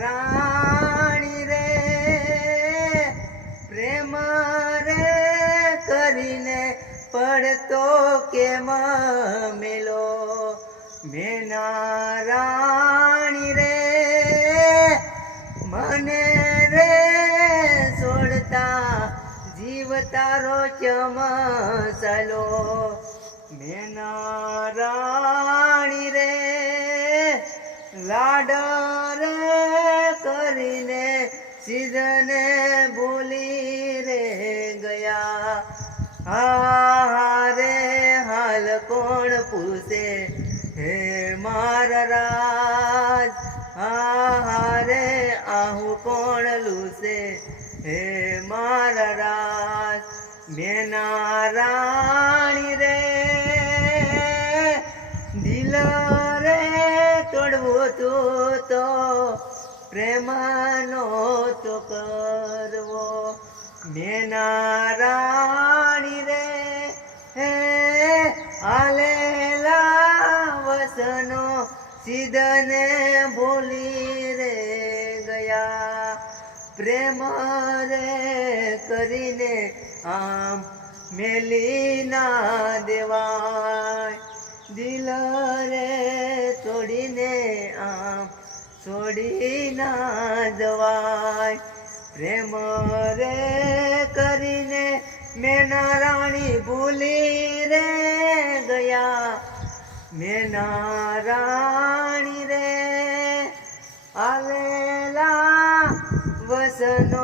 રાણી રે પ્રેમ રે કરીને પડતો કેમ મેલો મેના રાણી રે મને રે છોડતા જીવ તારો ચમસલો મેના રાણી રે લાડ રે કરીને સીધને ભૂલી રે ગયા હારે હાલ કોણ પૂછે હે મારા રાજ હારે આહું કોણ લૂસે હે મારા રાજ મેના રાણી રે દિલ રે તોડવું તું તો પ્રેમનો તો કરવો મેના રાણી રે હે આલેલા વસનો સીધને ભૂલી રે ગયા પ્રેમ રે કરીને આમ મેલી ના દેવાય દિલ રે તોડીને આમ છોડી ના જવાય પ્રેમ રે કરીને મેના રાણી ભૂલી રે ગયા મેના રાણી રે આવેલા વસનો